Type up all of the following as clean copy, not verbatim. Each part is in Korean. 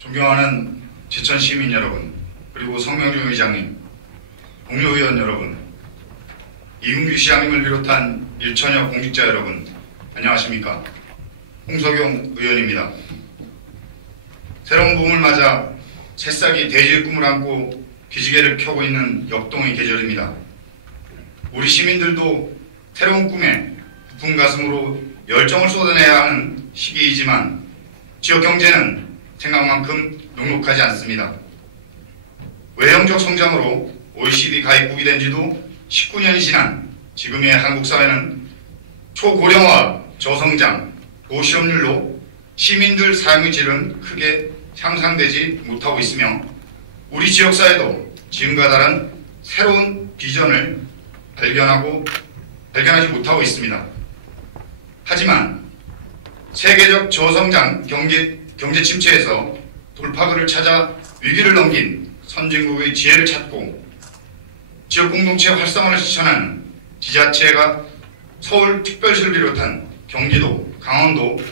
존경하는 제천 시민 여러분, 그리고 성명준 의장님, 동료의원 여러분, 이근규 시장님을 비롯한 일천여 공직자 여러분, 안녕하십니까? 홍석용 의원입니다. 새로운 봄을 맞아 새싹이 대지의 꿈을 안고 기지개를 켜고 있는 역동의 계절입니다. 우리 시민들도 새로운 꿈에 부푼 가슴으로 열정을 쏟아내야 하는 시기이지만 지역 경제는 생각만큼 넉넉하지 않습니다. 외형적 성장으로 OECD 가입국이 된 지도 19년이 지난 지금의 한국 사회는 초고령화, 저성장, 고실업률로 시민들 삶의 질은 크게 향상되지 못하고 있으며 우리 지역사회도 지금과 다른 새로운 비전을 발견하지 못하고 있습니다. 하지만 세계적 저성장 경제 침체에서 돌파구를 찾아 위기를 넘긴 선진국의 지혜를 찾고 지역 공동체 활성화를 실천하는 지자체가 서울특별시를 비롯한 경기도, 강원도,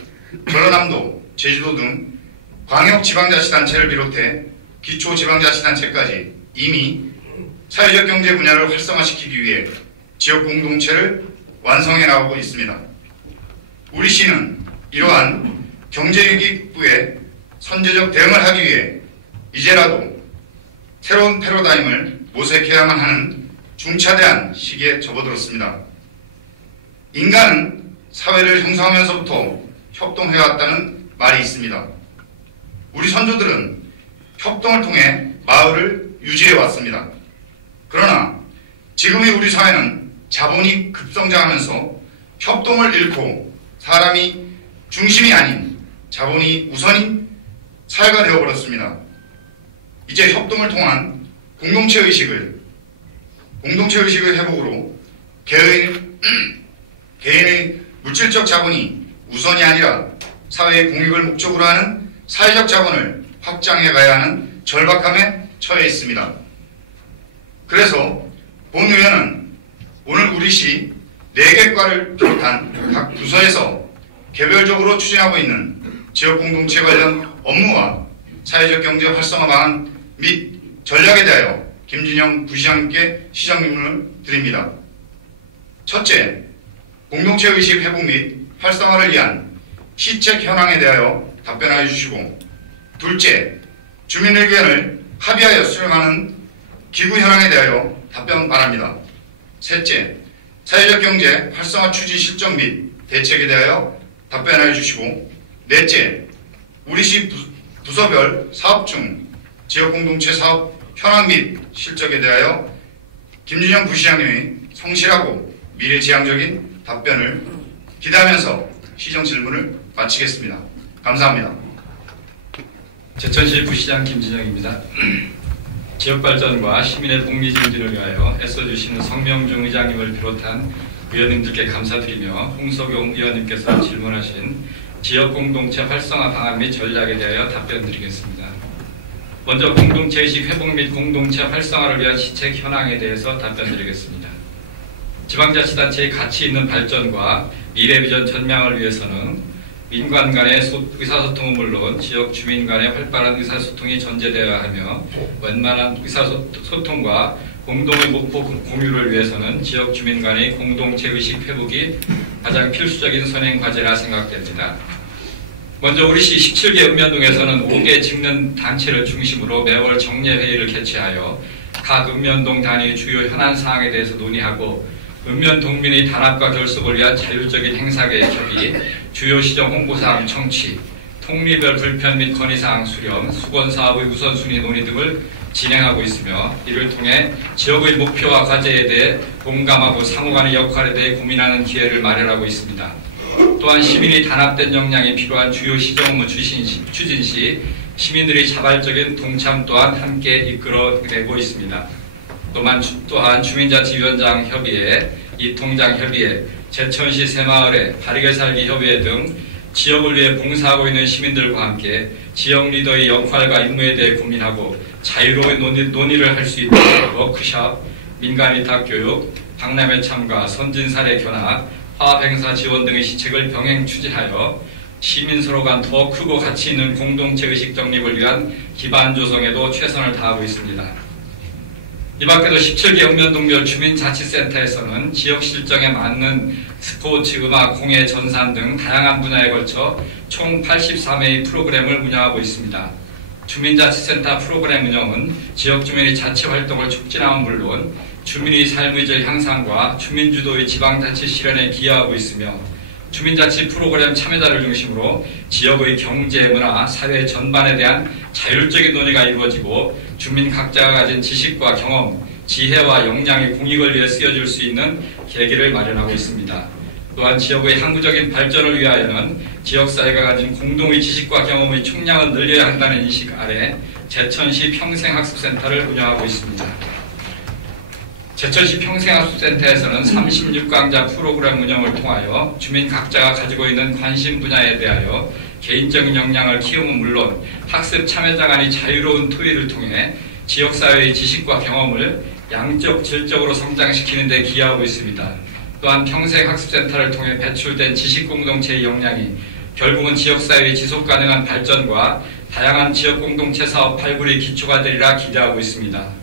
전라남도, 제주도 등 광역지방자치단체를 비롯해 기초지방자치단체까지 이미 사회적 경제 분야를 활성화시키기 위해 지역 공동체를 완성해 나가고 있습니다. 우리 시는 이러한 경제위기에 선제적 대응을 하기 위해 이제라도 새로운 패러다임을 모색해야만 하는 중차대한 시기에 접어들었습니다. 인간은 사회를 형성하면서부터 협동해왔다는 말이 있습니다. 우리 선조들은 협동을 통해 마을을 유지해왔습니다. 그러나 지금의 우리 사회는 자본이 급성장하면서 협동을 잃고 사람이 중심이 아닌 자본이 우선인 사회가 되어버렸습니다. 이제 협동을 통한 공동체 의식의 회복으로 개인의 물질적 자본이 우선이 아니라 사회의 공익을 목적으로 하는 사회적 자본을 확장해 가야 하는 절박함에 처해 있습니다. 그래서 본 의원은 오늘 우리 시 4개 과를 비롯한 각 부서에서 개별적으로 추진하고 있는 지역공동체 관련 업무와 사회적 경제 활성화 방안 및 전략에 대하여 김진영 부시장님께 시정임을 드립니다. 첫째, 공동체의식 회복 및 활성화를 위한 시책 현황에 대하여 답변하여 주시고, 둘째, 주민 의견을 합의하여 수렴하는 기구 현황에 대하여 답변 바랍니다. 셋째, 사회적 경제 활성화 추진 실정 및 대책에 대하여 답변하여 주시고, 넷째, 우리 시 부서별 사업 중 지역공동체 사업 현황 및 실적에 대하여 김진영 부시장님의 성실하고 미래지향적인 답변을 기대하면서 시정 질문을 마치겠습니다. 감사합니다. 제천시 부시장 김진영입니다. 지역발전과 시민의 복리 증진을 위하여 애써주시는 성명중 의장님을 비롯한 의원님들께 감사드리며 홍석용 의원님께서 질문하신 지역공동체 활성화 방안 및 전략에 대하여 답변드리겠습니다. 먼저 공동체의식 회복 및 공동체 활성화를 위한 시책 현황에 대해서 답변드리겠습니다. 지방자치단체의 가치 있는 발전과 미래비전 전망을 위해서는 민관 간의 의사소통은 물론 지역 주민 간의 활발한 의사소통이 전제되어야 하며 웬만한 의사소통과 공동의 목표 공유를 위해서는 지역 주민 간의 공동체의식 회복이 가장 필수적인 선행과제라 생각됩니다. 먼저 우리 시 17개 읍면동에서는 5개 직능 단체를 중심으로 매월 정례회의를 개최하여 각 읍면동 단위 주요 현안 사항에 대해서 논의하고 읍면동민의 단합과 결속을 위한 자율적인 행사계획 협의, 주요 시정 홍보사항 청취, 통리별 불편 및 건의사항 수렴, 수건사업의 우선순위 논의 등을 진행하고 있으며 이를 통해 지역의 목표와 과제에 대해 공감하고 상호간의 역할에 대해 고민하는 기회를 마련하고 있습니다. 또한 시민이 단합된 역량이 필요한 주요 시정 업무 추진 시 시민들의 자발적인 동참 또한 함께 이끌어내고 있습니다. 또한 주민자치위원장 협의회, 이통장 협의회, 제천시 새마을회, 바르게 살기 협의회 등 지역을 위해 봉사하고 있는 시민들과 함께 지역 리더의 역할과 임무에 대해 고민하고 자유로운 논의를 할 수 있도록 워크숍, 민간위탁 교육, 박람회 참가, 선진사례 견학, 화합행사 지원 등의 시책을 병행 추진하여 시민 서로 간 더 크고 가치 있는 공동체 의식 정립을 위한 기반 조성에도 최선을 다하고 있습니다. 이 밖에도 17개 읍면동별 주민자치센터에서는 지역 실정에 맞는 스포츠, 음악, 공예, 전산 등 다양한 분야에 걸쳐 총 83회의 프로그램을 운영하고 있습니다. 주민자치센터 프로그램 운영은 지역 주민의 자치활동을 촉진함은 물론 주민의 삶의 질 향상과 주민주도의 지방자치 실현에 기여하고 있으며 주민자치 프로그램 참여자를 중심으로 지역의 경제, 문화, 사회 전반에 대한 자율적인 논의가 이루어지고 주민 각자가 가진 지식과 경험, 지혜와 역량이 공익을 위해 쓰여질 수 있는 계기를 마련하고 있습니다. 또한 지역의 항구적인 발전을 위하여는 지역사회가 가진 공동의 지식과 경험의 총량을 늘려야 한다는 인식 아래 제천시 평생학습센터를 운영하고 있습니다. 제천시 평생학습센터에서는 36강좌 프로그램 운영을 통하여 주민 각자가 가지고 있는 관심 분야에 대하여 개인적인 역량을 키움은 물론 학습 참여자 간의 자유로운 토의를 통해 지역사회의 지식과 경험을 양적, 질적으로 성장시키는 데 기여하고 있습니다. 또한 평생학습센터를 통해 배출된 지식공동체의 역량이 결국은 지역사회의 지속가능한 발전과 다양한 지역공동체 사업 발굴의 기초가 되리라 기대하고 있습니다.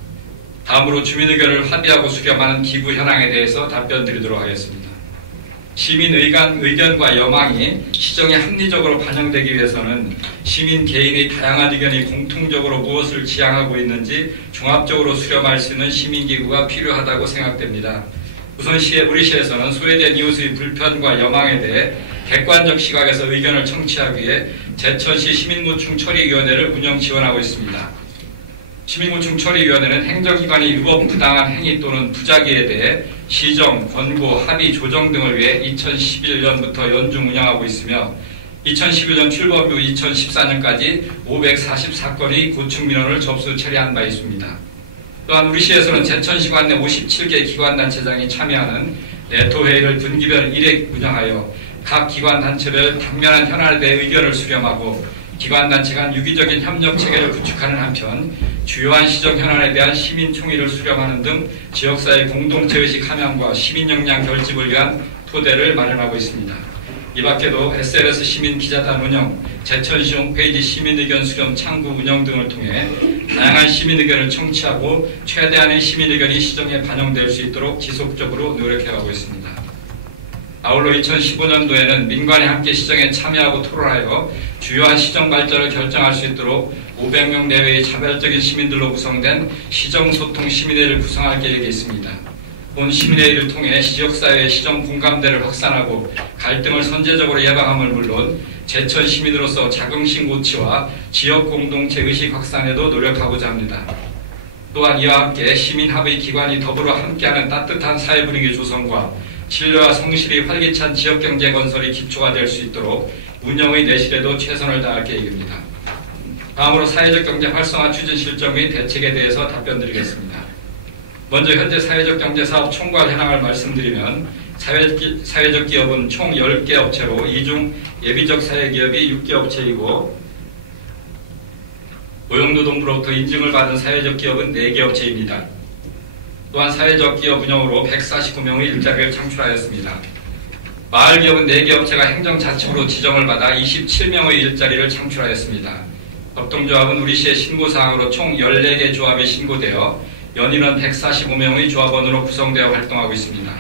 다음으로 주민 의견을 합의하고 수렴하는 기부 현황에 대해서 답변 드리도록 하겠습니다. 시민 의견과 여망이 시정에 합리적으로 반영되기 위해서는 시민 개인의 다양한 의견이 공통적으로 무엇을 지향하고 있는지 종합적으로 수렴할 수 있는 시민기구가 필요하다고 생각됩니다. 우선 우리 시에서는 소외된 이웃의 불편과 여망에 대해 객관적 시각에서 의견을 청취하기 위해 제천시 시민고충 처리위원회를 운영 지원하고 있습니다. 시민고충 처리위원회는 행정기관의 유법부당한 행위 또는 부작위에 대해 시정, 권고, 합의, 조정 등을 위해 2011년부터 연중 운영하고 있으며 2011년 출범 후 2014년까지 544건의 고충민원을 접수 처리한 바 있습니다. 또한 우리 시에서는 제천시 관 내 57개 기관단체장이 참여하는 내토회의를 분기별 1회 운영하여 각 기관단체별 당면한 현안에 대해 의견을 수렴하고 기관단체 간 유기적인 협력 체계를 구축하는 한편 주요한 시정 현안에 대한 시민총의를 수렴하는 등 지역사회 공동체의식 함양과 시민 역량 결집을 위한 토대를 마련하고 있습니다. 이 밖에도 SNS 시민 기자단 운영, 제천시 홈페이지 시민의견 수렴 창구 운영 등을 통해 다양한 시민의견을 청취하고 최대한의 시민의견이 시정에 반영될 수 있도록 지속적으로 노력해가고 있습니다. 아울러 2015년도에는 민관이 함께 시정에 참여하고 토론하여 주요한 시정 발전을 결정할 수 있도록 500명 내외의 차별적인 시민들로 구성된 시정소통시민회를 구성할 계획이 있습니다. 본 시민회의를 통해 지역사회의 시정 공감대를 확산하고 갈등을 선제적으로 예방함을 물론 제천 시민으로서 자긍심 고취와 지역 공동체 의식 확산에도 노력하고자 합니다. 또한 이와 함께 시민합의 기관이 더불어 함께하는 따뜻한 사회 분위기 조성과 신뢰와 성실히 활기찬 지역경제 건설이 기초가 될 수 있도록 운영의 내실에도 최선을 다할 계획입니다. 다음으로 사회적 경제 활성화 추진 실정 및 대책에 대해서 답변드리겠습니다. 먼저 현재 사회적 경제 사업 총괄 현황을 말씀드리면 사회적 기업은 총 10개 업체로 이 중 예비적 사회기업이 6개 업체이고 고용노동부로부터 인증을 받은 사회적 기업은 4개 업체입니다. 또한 사회적 기업 운영으로 149명의 일자리를 창출하였습니다. 마을기업은 4개 업체가 행정자치부로 지정을 받아 27명의 일자리를 창출하였습니다. 협동조합은 우리시의 신고사항으로 총 14개 조합이 신고되어 연인원 145명의 조합원으로 구성되어 활동하고 있습니다.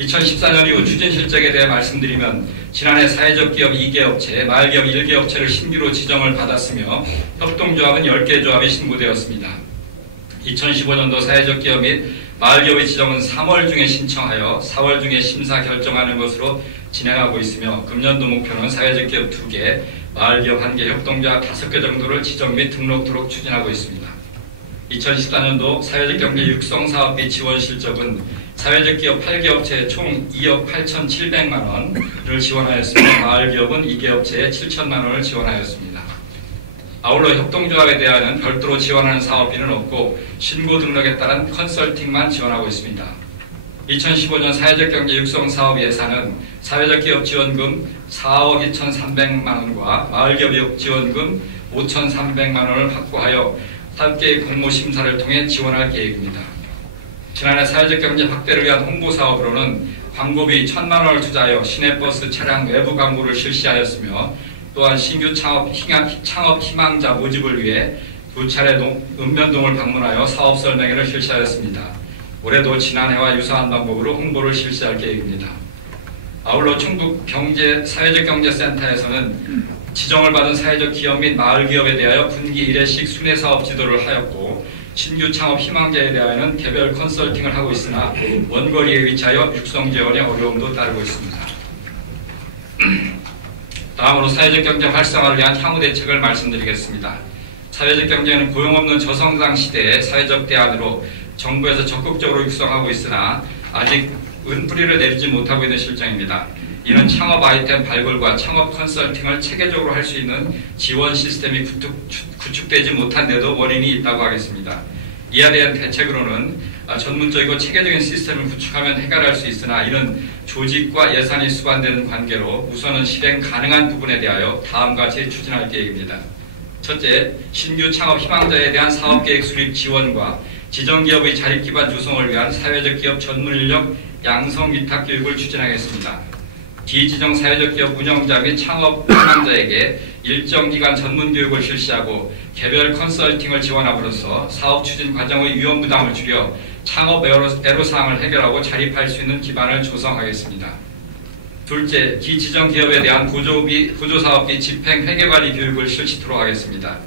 2014년 이후 추진 실적에 대해 말씀드리면 지난해 사회적 기업 2개 업체, 마을기업 1개 업체를 신규로 지정을 받았으며 협동조합은 10개 조합이 신고되었습니다. 2015년도 사회적 기업 및 마을기업의 지정은 3월 중에 신청하여 4월 중에 심사 결정하는 것으로 진행하고 있으며 금년도 목표는 사회적 기업 2개, 마을기업 1개, 협동조합 5개 정도를 지정 및 등록토록 추진하고 있습니다. 2014년도 사회적 경제 육성 사업 및 지원 실적은 사회적 기업 8개 업체에 총 2억 8,700만 원을 지원하였으며 마을기업은 2개 업체에 7천만 원을 지원하였습니다. 아울러 협동조합에 대하여는 별도로 지원하는 사업비는 없고 신고 등록에 따른 컨설팅만 지원하고 있습니다. 2015년 사회적 경제 육성 사업 예산은 사회적 기업 지원금 4억 2,300만 원과 마을기업 지원금 5,300만 원을 확보하여 5개의 공모 심사를 통해 지원할 계획입니다. 지난해 사회적 경제 확대를 위한 홍보 사업으로는 광고비 1,000만 원을 투자하여 시내버스 차량 외부 광고를 실시하였으며 또한 신규 창업 희망자 모집을 위해 2차례 읍면동을 방문하여 사업 설명회를 실시하였습니다. 올해도 지난해와 유사한 방법으로 홍보를 실시할 계획입니다. 아울러 충북 사회적경제센터에서는 지정을 받은 사회적 기업 및 마을 기업에 대하여 분기 1회씩 순회사업 지도를 하였고 신규 창업 희망자에 대하여는 개별 컨설팅을 하고 있으나 원거리에 위치하여 육성 지원의 어려움도 따르고 있습니다. 다음으로 사회적 경제 활성화를 위한 향후 대책을 말씀드리겠습니다. 사회적 경제는 고용없는 저성장 시대의 사회적 대안으로 정부에서 적극적으로 육성하고 있으나 아직 은뿌리를 내리지 못하고 있는 실정입니다. 이는 창업 아이템 발굴과 창업 컨설팅을 체계적으로 할 수 있는 지원 시스템이 구축되지 못한 데도 원인이 있다고 하겠습니다. 이에 대한 대책으로는 전문적이고 체계적인 시스템을 구축하면 해결할 수 있으나 이는 조직과 예산이 수반되는 관계로 우선은 실행 가능한 부분에 대하여 다음과 같이 추진할 계획입니다. 첫째, 신규 창업 희망자에 대한 사업계획 수립 지원과 지정기업의 자립기반 조성을 위한 사회적 기업 전문인력 양성 위탁 교육을 추진하겠습니다. 비지정 사회적 기업 운영자 및 창업 희망자에게 일정 기간 전문 교육을 실시하고 개별 컨설팅을 지원함으로써 사업 추진 과정의 위험 부담을 줄여 창업 애로사항을 해결하고 자립할 수 있는 기반을 조성하겠습니다. 둘째, 기지정 기업에 대한 보조사업비 집행 회계관리 교육을 실시토록 하겠습니다.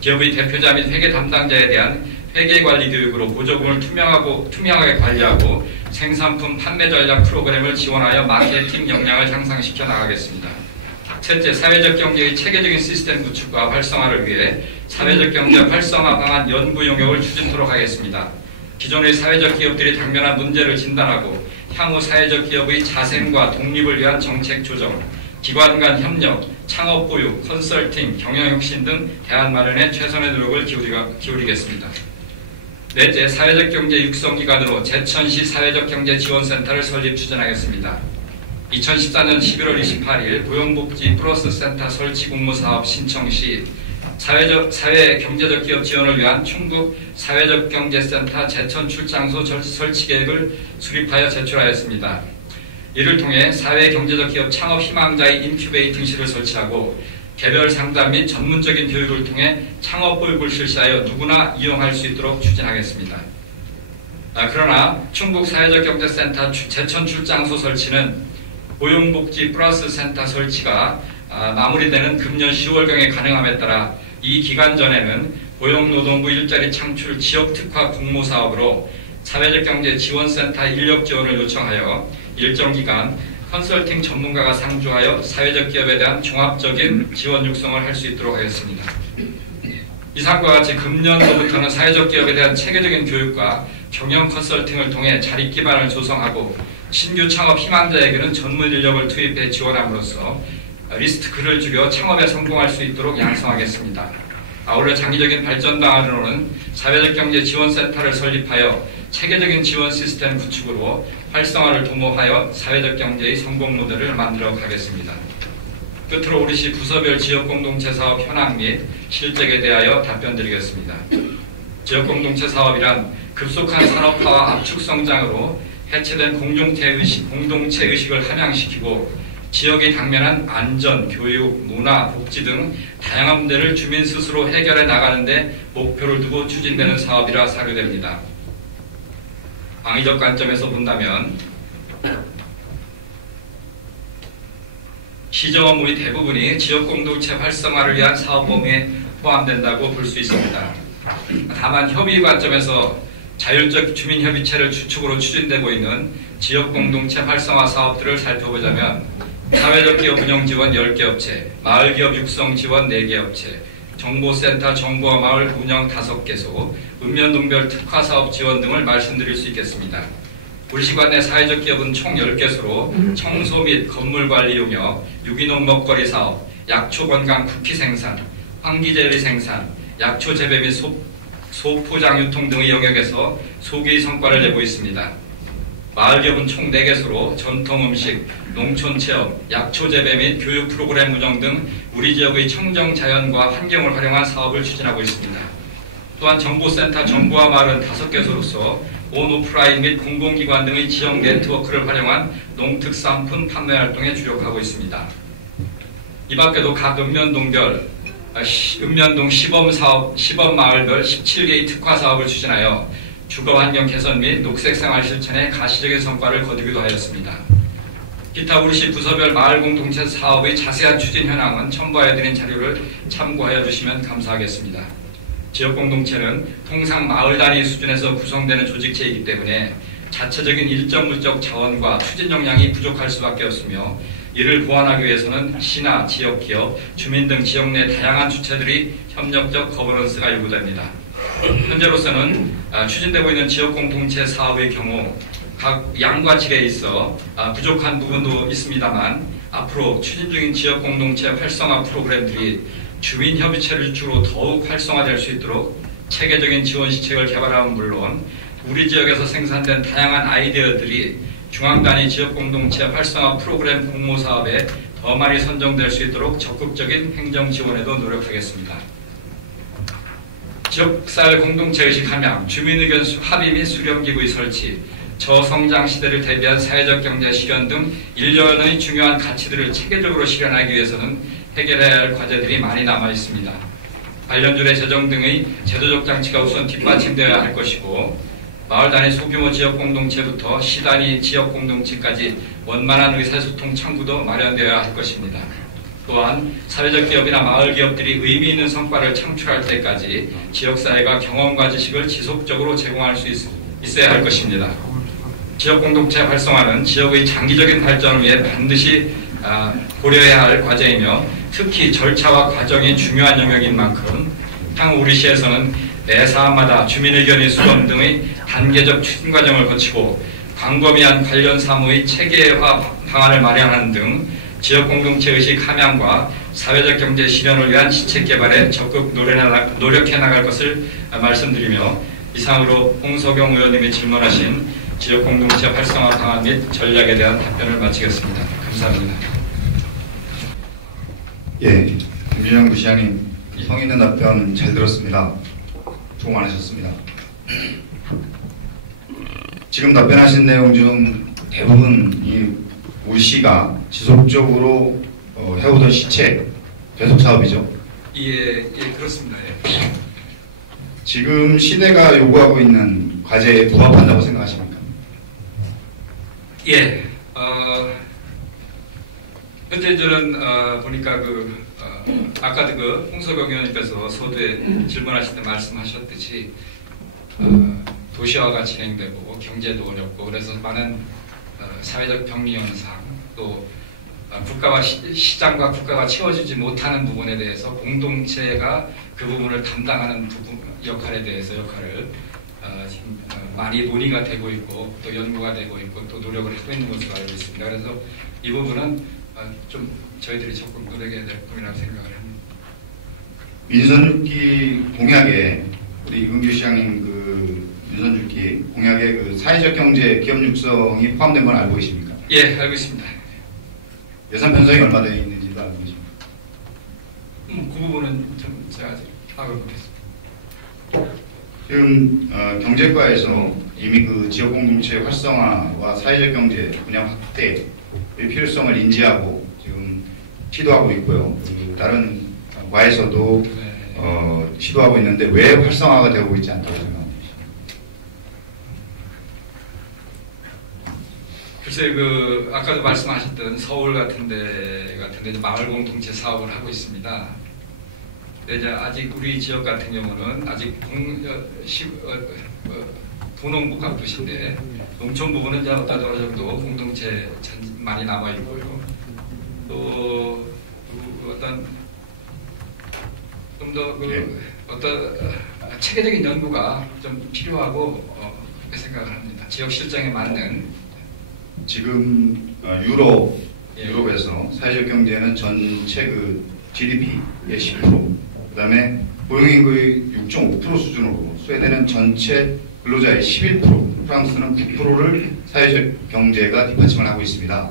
기업의 대표자 및 회계 담당자에 대한 회계관리 교육으로 보조금을 투명하게 관리하고 생산품 판매 전략 프로그램을 지원하여 마케팅 역량을 향상시켜 나가겠습니다. 셋째, 사회적 경제의 체계적인 시스템 구축과 활성화를 위해 사회적 경제 활성화 방안 연구 용역을 추진토록 하겠습니다. 기존의 사회적 기업들이 당면한 문제를 진단하고 향후 사회적 기업의 자생과 독립을 위한 정책 조정, 기관 간 협력, 창업 보육, 컨설팅, 경영혁신 등 대안 마련에 최선의 노력을 기울이겠습니다. 넷째, 사회적 경제 육성 기관으로 제천시 사회적 경제 지원센터를 설립 추진하겠습니다. 2014년 11월 28일 고용복지 플러스 센터 설치 공모사업 신청 시 사회 경제적 기업 지원을 위한 충북 사회적 경제센터 제천 출장소 설치 계획을 수립하여 제출하였습니다. 이를 통해 사회 경제적 기업 창업 희망자의 인큐베이팅실을 설치하고 개별 상담 및 전문적인 교육을 통해 창업 보육을 실시하여 누구나 이용할 수 있도록 추진하겠습니다. 그러나 충북 사회적 경제센터 제천 출장소 설치는 고용복지 플러스 센터 설치가 마무리되는 금년 10월경에 가능함에 따라 이 기간 전에는 고용노동부 일자리 창출 지역특화 공모사업으로 사회적경제지원센터 인력 지원을 요청하여 일정 기간 컨설팅 전문가가 상주하여 사회적 기업에 대한 종합적인 지원 육성을 할 수 있도록 하겠습니다. 이상과 같이 금년도부터는 사회적 기업에 대한 체계적인 교육과 경영 컨설팅을 통해 자립 기반을 조성하고 신규 창업 희망자에게는 전문 인력을 투입해 지원함으로써 리스크를 줄여 창업에 성공할 수 있도록 양성하겠습니다. 아울러 장기적인 발전 방안으로는 사회적 경제 지원센터를 설립하여 체계적인 지원 시스템 구축으로 활성화를 도모하여 사회적 경제의 성공 모델을 만들어 가겠습니다. 끝으로 우리시 부서별 지역공동체 사업 현황 및 실적에 대하여 답변드리겠습니다. 지역공동체 사업이란 급속한 산업화와 압축 성장으로 해체된 공동체 의식을 함양시키고 지역이 당면한 안전, 교육, 문화, 복지 등 다양한 문제를 주민 스스로 해결해 나가는 데 목표를 두고 추진되는 사업이라 사료됩니다. 광의적 관점에서 본다면 시정 업무의 대부분이 지역공동체 활성화를 위한 사업 범위에 포함된다고 볼 수 있습니다. 다만 협의 관점에서 자율적 주민협의체를 주축으로 추진되고 있는 지역공동체 활성화 사업들을 살펴보자면 사회적 기업 운영 지원 10개 업체, 마을 기업 육성 지원 4개 업체, 정보센터 정보와 마을 운영 5개소, 읍면동별 특화 사업 지원 등을 말씀드릴 수 있겠습니다. 우리 시관 내 사회적 기업은 총 10개소로 청소 및 건물 관리 용역, 유기농 먹거리 사업, 약초 건강 쿠키 생산, 황기젤리 생산, 약초 재배 및 소포장 유통 등의 영역에서 소기의 성과를 내고 있습니다. 마을 기업은 총 4개소로 전통 음식, 농촌 체험, 약초 재배 및 교육 프로그램 운영 등 우리 지역의 청정 자연과 환경을 활용한 사업을 추진하고 있습니다. 또한 정보센터 정보와 마을은 5개소로서 온오프라인 및 공공기관 등의 지역 네트워크를 활용한 농특산품 판매 활동에 주력하고 있습니다. 이 밖에도 각 읍면동별, 읍면동 시범마을별 17개의 특화 사업을 추진하여 주거환경 개선 및 녹색생활 실천에 가시적인 성과를 거두기도 하였습니다. 기타 우리시 부서별 마을 공동체 사업의 자세한 추진 현황은 첨부하여드린 자료를 참고하여 주시면 감사하겠습니다. 지역 공동체는 통상 마을 단위 수준에서 구성되는 조직체이기 때문에 자체적인 일정 물적 자원과 추진 역량이 부족할 수밖에 없으며 이를 보완하기 위해서는 시나 지역기업, 주민 등 지역 내 다양한 주체들이 협력적 거버넌스가 요구됩니다. 현재로서는 추진되고 있는 지역 공동체 사업의 경우 각 양과 질에 있어 부족한 부분도 있습니다만 앞으로 추진 중인 지역 공동체 활성화 프로그램들이 주민 협의체를 주로 더욱 활성화될 수 있도록 체계적인 지원 시책을 개발함은 물론 우리 지역에서 생산된 다양한 아이디어들이 중앙단위 지역 공동체 활성화 프로그램 공모 사업에 더 많이 선정될 수 있도록 적극적인 행정 지원에도 노력하겠습니다. 지역사회 공동체 의식 함양, 주민의견 합의 및 수렴기구의 설치, 저성장 시대를 대비한 사회적 경제 실현 등 일련의 중요한 가치들을 체계적으로 실현하기 위해서는 해결해야 할 과제들이 많이 남아 있습니다. 관련줄의 재정 등의 제도적 장치가 우선 뒷받침되어야 할 것이고 마을 단위 소규모 지역 공동체부터 시 단위 지역 공동체까지 원만한 의사소통 창구도 마련되어야 할 것입니다. 또한 사회적 기업이나 마을 기업들이 의미 있는 성과를 창출할 때까지 지역사회가 경험과 지식을 지속적으로 제공할 수 있어야 할 것입니다. 지역 공동체 활성화는 지역의 장기적인 발전을 위해 반드시 고려해야 할 과제이며 특히 절차와 과정이 중요한 영역인 만큼 향후 우리 시에서는 매 사업마다 주민의견의 수렴 등의 단계적 추진 과정을 거치고 광범위한 관련 사무의 체계화 방안을 마련하는 등 지역 공동체 의식 함양과 사회적 경제 실현을 위한 시책 개발에 적극 노력해 나갈 것을 말씀드리며 이상으로 홍석영 의원님이 질문하신 지역 공동체 활성화 방안 및 전략에 대한 답변을 마치겠습니다. 감사합니다. 예, 김준영 부시장님 성의 있는 답변 잘 들었습니다. 수고 많으셨습니다. 지금 답변하신 내용 중 대부분이 우리 시가 지속적으로 해오던 시책, 계속 사업이죠? 예, 그렇습니다. 예. 지금 시대가 요구하고 있는 과제에 부합한다고 생각하십니까? 예, 현재 저는 보니까 아까도 홍석영 의원님께서 서두에 질문하실 때 말씀하셨듯이 도시화가 진행되고 경제도 어렵고 그래서 많은 사회적 병리 현상 또 국가와 시장과 국가가 채워주지 못하는 부분에 대해서 공동체가 그 부분을 담당하는 역할에 대해서 역할을 지금 많이 논의가 되고 있고 또 연구가 되고 있고 또 노력을 하고 있는 것으로 알고 있습니다. 그래서 이 부분은 좀 저희들이 적극 노력해야 될 부분이라고 생각을 합니다. 민선6기 공약에 우리 이근규 시장님 민선 6기 공약에 사회적 경제 기업 육성이 포함된 건 알고 계십니까? 예, 알고 있습니다. 예산 편성이 얼마 되어 있는지도 알고 계십니까? 그 부분은 좀 제가 아직 파악을 못했습니다. 지금 경제과에서 이미 지역 공동체 활성화와 사회적 경제 분야 확대의 필요성을 인지하고 지금 시도하고 있고요. 다른 과에서도 시도하고 있는데 왜 활성화가 되고 있지 않다고 생각합니다. 글쎄 아까도 말씀하셨던 서울 같은데 마을 공동체 사업을 하고 있습니다. 근데 이제 아직 우리 지역 같은 경우는 아직 도농복합 도시인데 농촌 부분은 이제 어느 정도 공동체 많이 남아 있고요. 또 어떤 좀 더 어떤 체계적인 연구가 좀 필요하고 그렇게 생각을 합니다. 지역 실정에 맞는. 지금 유럽에서 사회적 경제는 전체 GDP의 10%, 그다음에 고용인구의 6.5% 수준으로 스웨덴은 전체 근로자의 11%, 프랑스는 9%를 사회적 경제가 뒷받침을 하고 있습니다.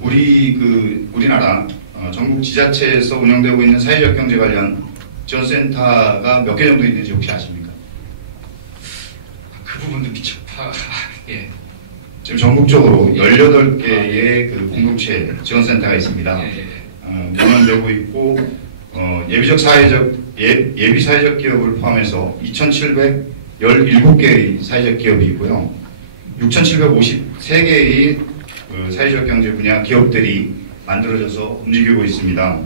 우리나라 전국 지자체에서 운영되고 있는 사회적 경제 관련 지원센터가 몇 개 정도 있는지 혹시 아십니까? 그 부분도 미처 예. 지금 전국적으로 18개의 그 공동체 지원센터가 있습니다. 운영되고 있고 예비 사회적 기업을 포함해서 2,717개의 사회적 기업이 있고요. 6,753개의 그 사회적 경제 분야 기업들이 만들어져서 움직이고 있습니다.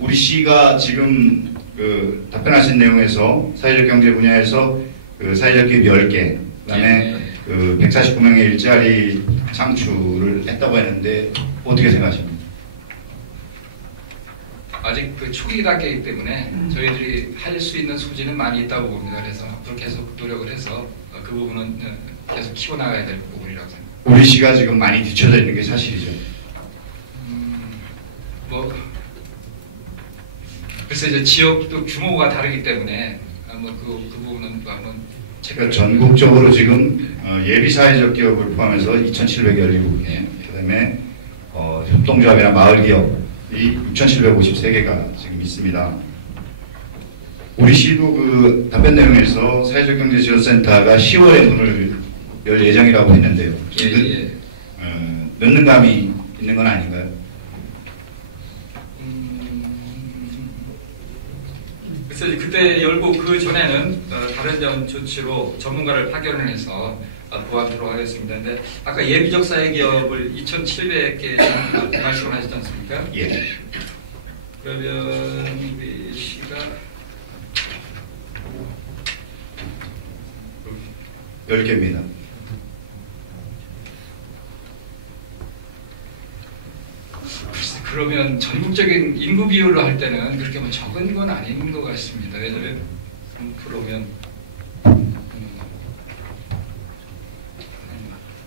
우리 시가 지금 그 답변하신 내용에서 사회적 경제 분야에서 그 사회적 기업 10개, 그다음에 그 149명의 일자리 창출을 했다고 했는데 어떻게 생각하십니까? 아직 그 초기 단계이기 때문에 저희들이 할 수 있는 소지는 많이 있다고 봅니다. 그래서 앞으로 계속 노력을 해서 그 부분은 계속 키워나가야 될 부분이라고 생각합니다. 우리 시가 지금 많이 뒤쳐져 있는 게 사실이죠. 그래서 이제 지역도 규모가 다르기 때문에 그 부분은 한번 그러니까 전국적으로 지금 예비 사회적 기업을 포함해서 2,717개, 그다음에 협동조합이나 마을기업이 6,753개가 지금 있습니다. 우리 시도 그 답변 내용에서 사회적 경제 지원센터가 10월에 문을 열 예정이라고 했는데요. 늦는 감이 있는 건 아닌가요? 그래서 그때 열고 그 전에는 다른 조치로 전문가를 파견을 해서 보완토록 하겠습니다. 근데 아까 예비적 사회기업을 2,700개 말씀을 하셨지 않습니까? 예. 그러면 우리 시가 10개입니다. 그러면 전국적인 인구 비율로 할 때는 그렇게 뭐 적은 건 아닌 것 같습니다. 왜냐하면 3%면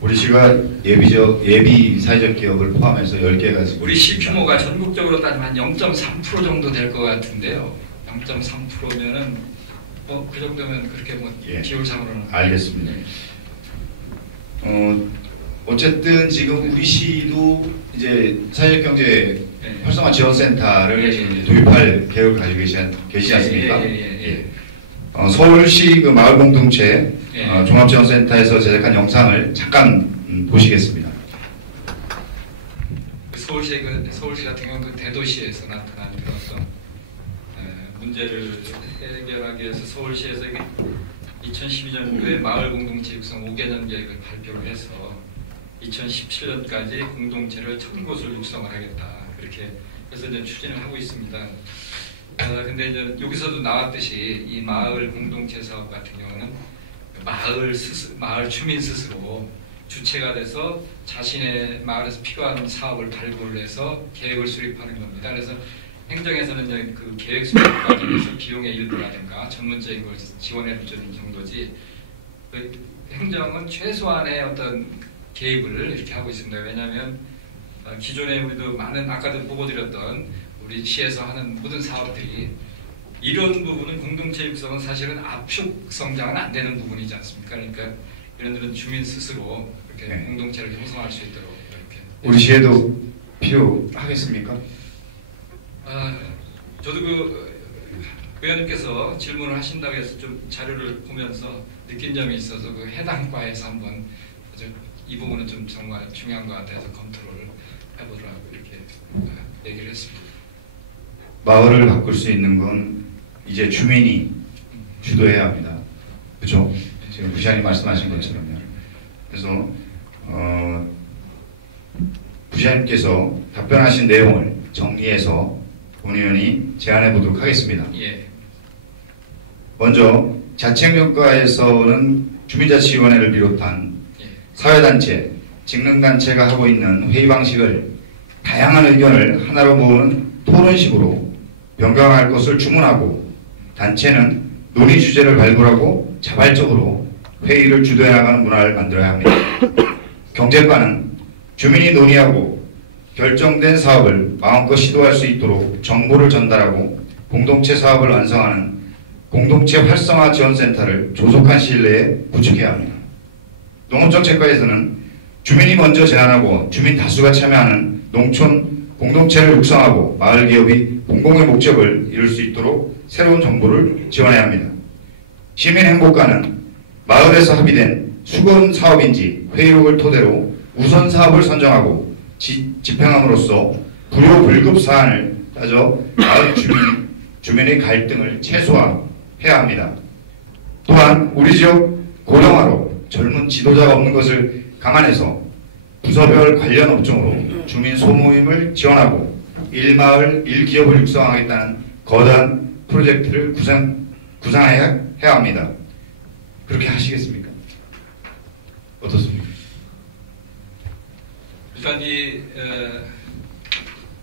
우리 시가 예비 사회적 기업을 포함해서 10개가 우리 시 규모가 전국적으로 따지면 한 0.3% 정도 될 것 같은데요. 0.3%면은 그 정도면 그렇게 비율상으로는 알겠습니다. 어쨌든 지금 우리 시도 이제 사회적 경제 활성화 지원센터를 도입할 계획을 가지고 계시지 않습니까? 서울시 그 마을 공동체 종합지원센터에서 제작한 영상을 잠깐 보시겠습니다. 서울시 같은 경우는 대도시에서 나타난 그런 문제를 해결하기 위해서 서울시에서 2012년도에 마을 공동체 육성 5개년 계획을 발표를 해서 2017년까지 공동체를 1,000곳을 육성을 하겠다. 그렇게 해서 이제 추진을 하고 있습니다. 근데 이제 여기서도 나왔듯이 이 마을 공동체 사업 같은 경우는 마을 주민 스스로 주체가 돼서 자신의 마을에서 필요한 사업을 발굴을 해서 계획을 수립하는 겁니다. 그래서 행정에서는 이제 그 계획 수립 과정에서 비용의 일부라든가 전문적인 걸 지원해 주는 정도지, 행정은 최소한의 어떤 개입을 이렇게 하고 있습니다. 왜냐하면 기존에 우리도 많은 아까도 보고드렸던 우리 시에서 하는 모든 사업들이 이런 부분은 공동체 육성은 사실은 압축 성장은 안 되는 부분이지 않습니까? 그러니까 이런 데는 주민 스스로 이렇게 공동체를 형성할 수 있도록 이렇게. 우리 시에도 필요하겠습니까? 저도 그 의원님께서 질문을 하신다고 해서 좀 자료를 보면서 느낀 점이 있어서 그 해당 과에서 한번 이 부분은 좀 정말 중요한 것 같아서 검토를 해보라고 이렇게 얘기를 했습니다. 마을을 바꿀 수 있는 건 이제 주민이 주도해야 합니다. 그렇죠? 지금 부시장님 말씀하신 것처럼요. 그래서 부시장님께서 답변하신 내용을 정리해서 본 의원이 제안해 보도록 하겠습니다. 먼저 자치행정과에서는 주민자치위원회를 비롯한 사회단체, 직능단체가 하고 있는 회의 방식을 다양한 의견을 하나로 모으는 토론식으로 변경할 것을 주문하고, 단체는 논의 주제를 발굴하고 자발적으로 회의를 주도해 나가는 문화를 만들어야 합니다. 경제과는 주민이 논의하고 결정된 사업을 마음껏 시도할 수 있도록 정보를 전달하고 공동체 사업을 완성하는 공동체 활성화 지원센터를 조속한 시일 내에 구축해야 합니다. 농업정책과에서는 주민이 먼저 제안하고 주민 다수가 참여하는 농촌 공동체를 육성하고 마을기업이 공공의 목적을 이룰 수 있도록 새로운 정보를 지원해야 합니다. 시민행복과는 마을에서 합의된 수건 사업인지 회의록을 토대로 우선 사업을 선정하고 집행함으로써 불효불급 사안을 따져 마을 주민의 갈등을 최소화해야 합니다. 또한 우리 지역 고령화로 젊은 지도자가 없는 것을 감안해서 부서별 관련 업종으로 주민 소모임을 지원하고 1마을 1기업을 육성하겠다는 거대한 프로젝트를 구상해야 합니다. 그렇게 하시겠습니까? 어떻습니까? 일단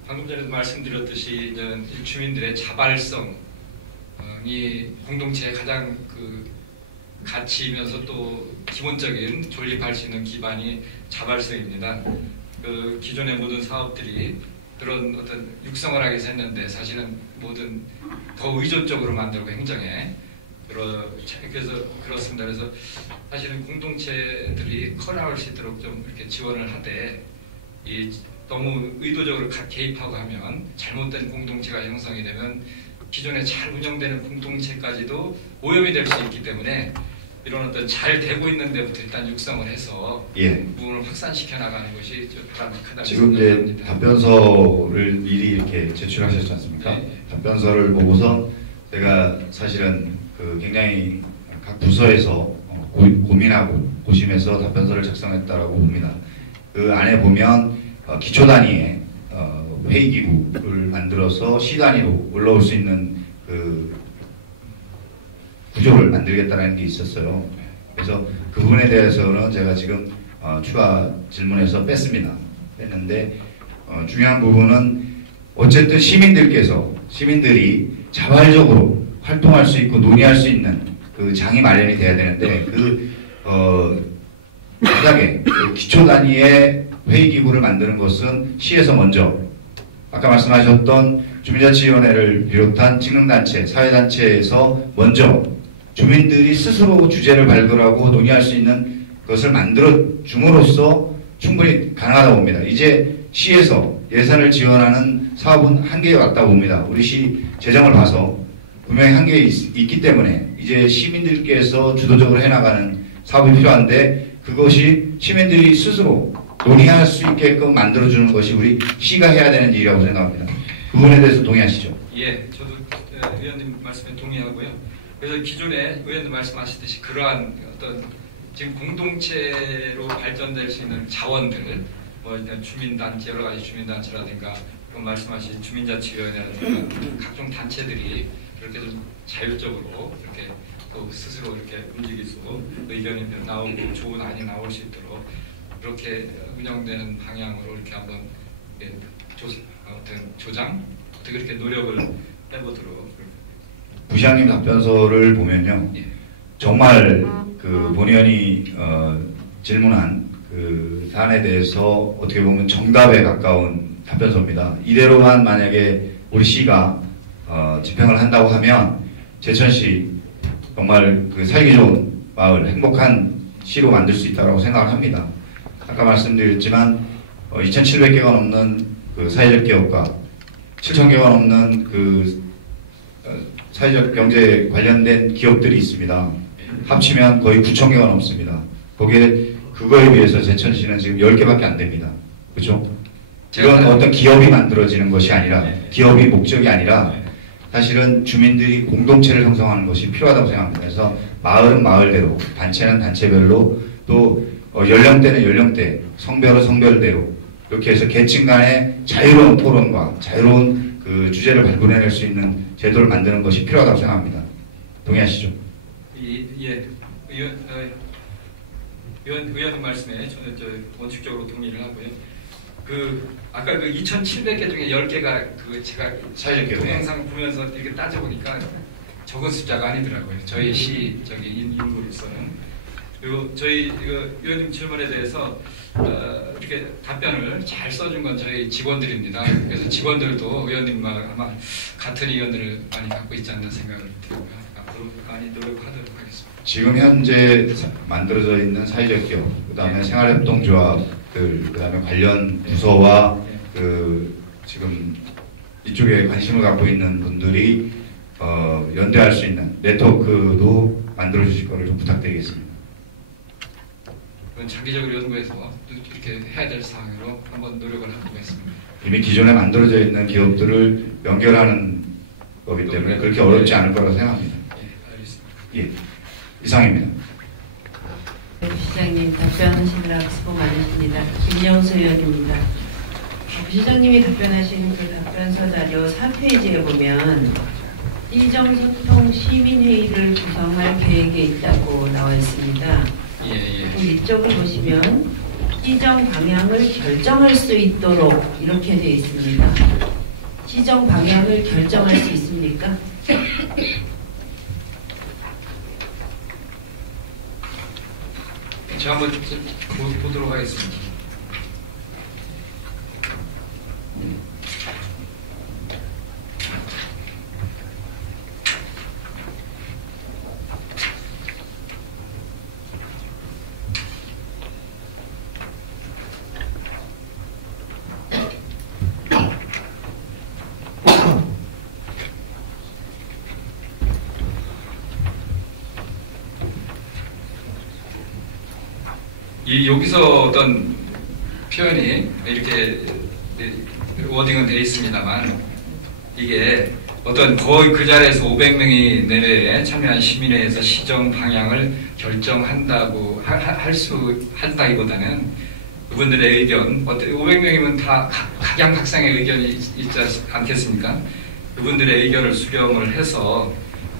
방금 전에도 말씀드렸듯이 이제 주민들의 자발성이 공동체의 가장 가치이면서 또 기본적인 존립할 수 있는 기반이 자발성입니다. 기존의 모든 사업들이 그런 어떤 육성을 하기 위해서 했는데 사실은 모든 더 의존적으로 만들고 행정에 그래서 그렇습니다. 그래서 사실은 공동체들이 커나올 수 있도록 좀 이렇게 지원을 하되 너무 의도적으로 개입하고 하면 잘못된 공동체가 형성이 되면 기존에 잘 운영되는 공동체까지도 오염이 될 수 있기 때문에 이런 어떤 잘 되고 있는 데부터 일단 육성을 해서 부분을 확산시켜 나가는 것이 바람직하다고 지금 이제 답변서를 미리 이렇게 제출하셨지 않습니까? 네. 답변서를 보고서 제가 사실은 굉장히 각 부서에서 고민하고 고심해서 답변서를 작성했다라고 봅니다. 그 안에 보면 기초 단위의 회의기구를 만들어서 시 단위로 올라올 수 있는 구조를 만들겠다는 게 있었어요. 그래서 그 부분에 대해서는 제가 지금 추가 질문에서 뺐는데 중요한 부분은 어쨌든 시민들이 자발적으로 활동할 수 있고 논의할 수 있는 그 장이 마련이 돼야 되는데 만약에 기초 단위의 회의기구를 만드는 것은 시에서 먼저 아까 말씀하셨던 주민자치위원회를 비롯한 직능단체, 사회단체에서 먼저 주민들이 스스로 주제를 발굴하고 논의할 수 있는 것을 만들어 줌으로써 충분히 가능하다고 봅니다. 이제 시에서 예산을 지원하는 사업은 한계에 왔다고 봅니다. 우리 시 재정을 봐서 분명히 한계에 있기 때문에 이제 시민들께서 주도적으로 해나가는 사업이 필요한데 그것이 시민들이 스스로 논의할 수 있게끔 만들어주는 것이 우리 시가 해야 되는 일이라고 생각합니다. 그 부분에 대해서 동의하시죠? 예, 저도 의원님 말씀에 동의하고요. 그래서 기존에 의원님 말씀하셨듯이 그러한 어떤 지금 공동체로 발전될 수 있는 자원들, 뭐 일단 주민단체 여러 가지 주민단체라든가 그런 말씀하신 주민자치위원회라든가 각종 단체들이 그렇게 좀 자율적으로 이렇게 또 스스로 이렇게 움직일 수 의견이 나오고 좋은 안이 나올 수 있도록 그렇게 운영되는 방향으로 이렇게 한번 조장 어떻게 그렇게 노력을 해보도록. 부시장님 답변서를 보면요, 정말 본 의원이 질문한 그 사안에 대해서 어떻게 보면 정답에 가까운 답변서입니다. 이대로만 만약에 우리 시가 집행을 한다고 하면 제천시 정말 살기 좋은 마을, 행복한 시로 만들 수 있다고 생각을 합니다. 아까 말씀드렸지만 2,700개가 넘는 사회적 기업과 7,000개가 넘는 사회적 경제 관련된 기업들이 있습니다. 합치면 거의 9,000개가 넘습니다. 그거에 비해서 제천시는 지금 10개밖에 안 됩니다. 그렇죠? 이건 어떤 기업이 만들어지는 것이 아니라, 기업이 목적이 아니라 사실은 주민들이 공동체를 형성하는 것이 필요하다고 생각합니다. 그래서 마을은 마을대로, 단체는 단체별로, 또 연령대는 연령대, 성별은 성별대로 이렇게 해서 계층 간의 자유로운 토론과 자유로운 주제를 발굴해낼 수 있는 제도를 만드는 것이 필요하다고 생각합니다. 동의하시죠? 예. 의원님 말씀에 저는 원칙적으로 동의를 하고요. 아까 2,700개 중에 10개가 제가 사회적 기업 동영상 보면서 이렇게 따져보니까 적은 숫자가 아니더라고요. 저희 시 인구로서는. 그리고 저희 의원님 질문에 대해서 이렇게 답변을 잘 써준 건 저희 직원들입니다. 그래서 직원들도 의원님과 아마 같은 의견들을 많이 갖고 있지 않나 생각을 들고요. 앞으로 많이 노력하도록 하겠습니다. 지금 현재 만들어져 있는 사회적 기업, 그 다음에 생활협동조합들, 그 다음에 관련 부서와 지금 이쪽에 관심을 갖고 있는 분들이 연대할 수 있는 네트워크도 만들어 주실 거를 좀 부탁드리겠습니다. 그건 장기적으로 연구해서 이렇게 해야 될 사항으로 한번 노력을 해보겠습니다. 이미 기존에 만들어져 있는 기업들을 연결하는 거기 때문에 그렇게 어렵지 않을 거라고 생각합니다. 예, 알겠습니다. 예, 이상입니다. 부시장님 답변하시느라 수고 많으십니다. 김영수 의원입니다. 부시장님이 답변하신 그 답변서 자료 4페이지에 보면 시정소통 시민회의를 구성할 계획에 있다고 나와 있습니다. 예. 이쪽을 보시면 시정 방향을 결정할 수 있도록 이렇게 되어 있습니다. 시정 방향을 결정할 수 있습니까? 제가 한번 보도록 하겠습니다. 여기서 어떤 표현이 이렇게 워딩은 되어 있습니다만 이게 어떤 거의 그 자리에서 500명이 내외에 참여한 시민회에서 시정 방향을 결정한다고 한다기보다는 그분들의 의견, 500명이면 다 각양각상의 의견이 있지 않겠습니까? 그분들의 의견을 수렴을 해서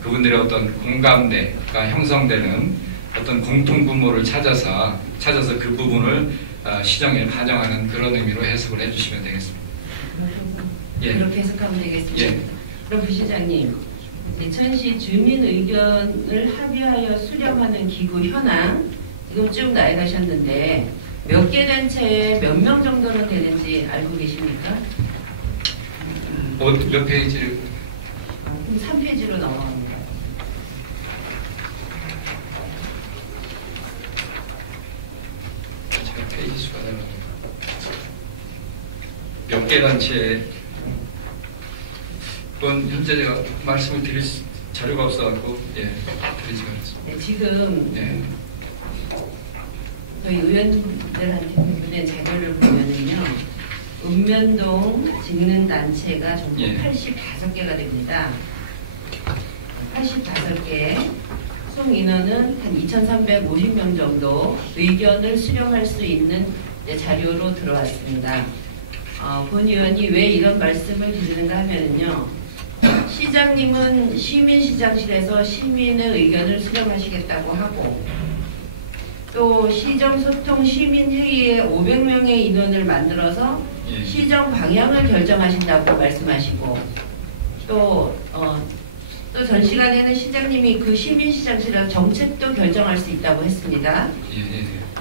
그분들의 어떤 공감대가 형성되는 어떤 공통분모를 찾아서 그 부분을 시정에 반영하는 그런 의미로 해석을 해주시면 되겠습니다. 예. 그렇게 해석하면 되겠습니다. 예. 그럼 부시장님, 대천시 주민 의견을 합의하여 수렴하는 기구 현황 지금 쭉 나열하셨는데 몇 개 단체에 몇 명 정도는 되는지 알고 계십니까? 몇 페이지를? 3페이지로 넘어갑니다. 제가 페이지 수가 몇 개 단체에 그건 현재 제가 말씀을 드릴 자료가 없어갖고 드리지 않았습니다. 네, 지금 저희 의원들한테 보낸 자료를 보면은요, 읍면동 직능단체가 전부 85개가 됩니다. 85개, 총 인원은 한 2,350명 정도 의견을 수렴할 수 있는 자료로 들어왔습니다. 본 의원이 왜 이런 말씀을 드리는가 하면은요, 시장님은 시민시장실에서 시민의 의견을 수렴하시겠다고 하고, 또 시정소통 시민회의에 500명의 인원을 만들어서 시정 방향을 결정하신다고 말씀하시고, 또 전 시간에는 시장님이 그 시민시장실에서 정책도 결정할 수 있다고 했습니다.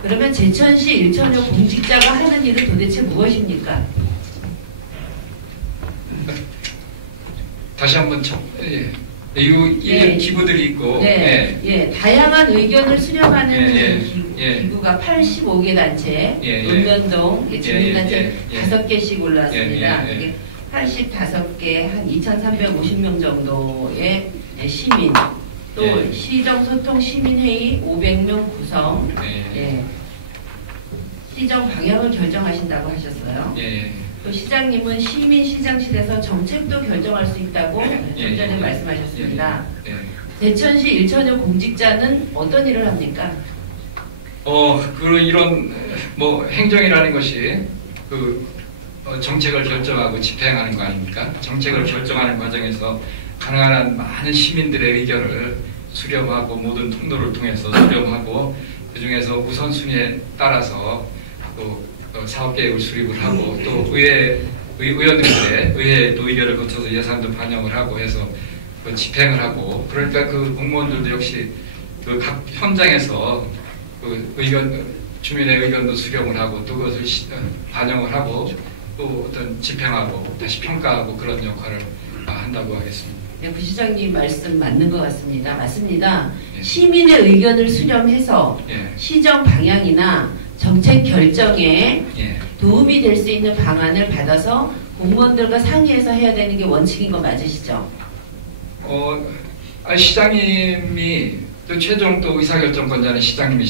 그러면 제천시 일천여 공직자가 하는 일은 도대체 무엇입니까? 다시 한번 기구들이 있고 다양한 의견을 수렴하는 기구가 85개 단체, 읍면동 직능단체 5개씩 올라왔습니다. 85개 한 2,350명 정도의 시민, 또 시정소통 시민회의 500명 구성, 시정 방향을 결정하신다고 하셨어요. 또 시장님은 시민시장실에서 정책도 결정할 수 있다고 좀 전에 말씀하셨습니다. 대천시 일천여 공직자는 어떤 일을 합니까? 이런 행정이라는 것이 정책을 결정하고 집행하는 거 아닙니까? 정책을 결정하는 과정에서 가능한 한 많은 시민들의 의견을 수렴하고 모든 통로를 통해서 수렴하고 그 중에서 우선순위에 따라서 또 사업계획을 수립을 하고 또 의원들의 의회도 의견을 거쳐서 예산도 반영을 하고 해서 집행을 하고, 그러니까 그 공무원들도 역시 그 각 현장에서 주민의 의견도 수렴을 하고 또 그것을 반영을 하고 또 어떤 집행하고 다시 평가하고 그런 역할을 한다고 하겠습니다. 네, 부시장님 말씀 맞는 것 같습니다. 맞습니다. 시민의 의견을 수렴해서 시정 방향이나 정책 결정에 도움이 될 수 있는 방안을 받아서 공무원들과 상의해서 해야 되는 게 원칙인 거 맞으시죠? 시장님이 또 최종 또 의사결정권자는 시장님이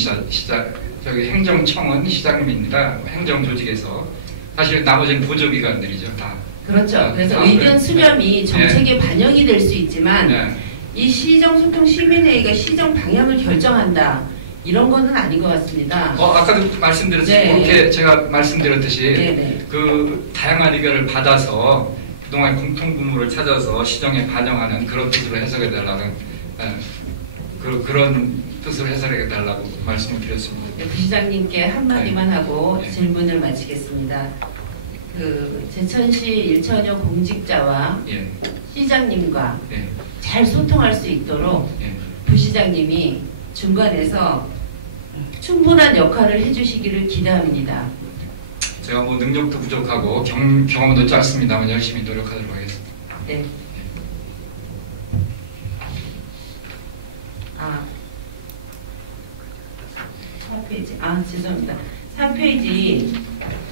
저기 행정청은 시장님입니다. 행정조직에서 사실 나머지는 보조기관들이죠, 다. 그렇죠. 그래서 의견 수렴이 정책에 반영이 될 수 있지만 네. 이 시정소통시민회의가 시정 방향을 결정한다. 이런 거는 아닌 것 같습니다. 아까도 말씀드렸듯이 네. 그렇게 제가 말씀드렸듯이 네네. 그 다양한 의견을 받아서 그동안 공통분모를 찾아서 시정에 반영하는 그런 뜻으로 해석해달라는 그런 뜻으로 해석해달라고 말씀을 드렸습니다. 네, 부시장님께 한마디만 하고 네. 질문을 마치겠습니다. 그 제천시 일천여 공직자와 예. 시장님과 예. 잘 소통할 수 있도록 예. 부시장님이 중간에서 충분한 역할을 해주시기를 기대합니다. 제가 뭐 능력도 부족하고 경험도 짧습니다만 열심히 노력하도록 하겠습니다. 네. 4페이지. 죄송합니다. 3페이지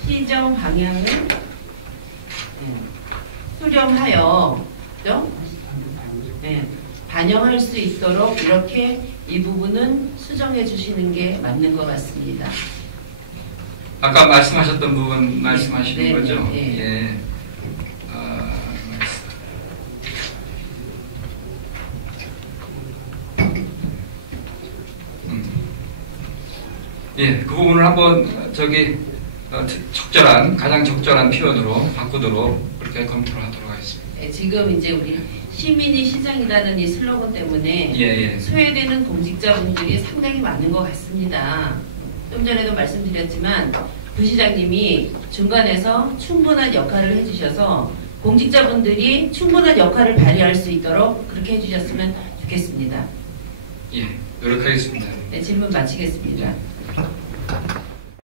시정 방향을 수렴하여 반영할 수 있도록 이렇게 이 부분은 수정해 주시는 게 맞는 것 같습니다. 아까 말씀하셨던 부분 말씀하시는 네, 거죠? 네, 네. 예. 예, 그 부분을 한번 가장 적절한 표현으로 바꾸도록 그렇게 검토를 하도록 하겠습니다. 네, 지금 이제 우리 시민이 시장이라는 이 슬로건 때문에 예. 소외되는 공직자분들이 상당히 많은 것 같습니다. 좀 전에도 말씀드렸지만 부시장님이 중간에서 충분한 역할을 해주셔서 공직자분들이 충분한 역할을 발휘할 수 있도록 그렇게 해주셨으면 좋겠습니다. 예, 노력하겠습니다. 네, 질문 마치겠습니다. 예.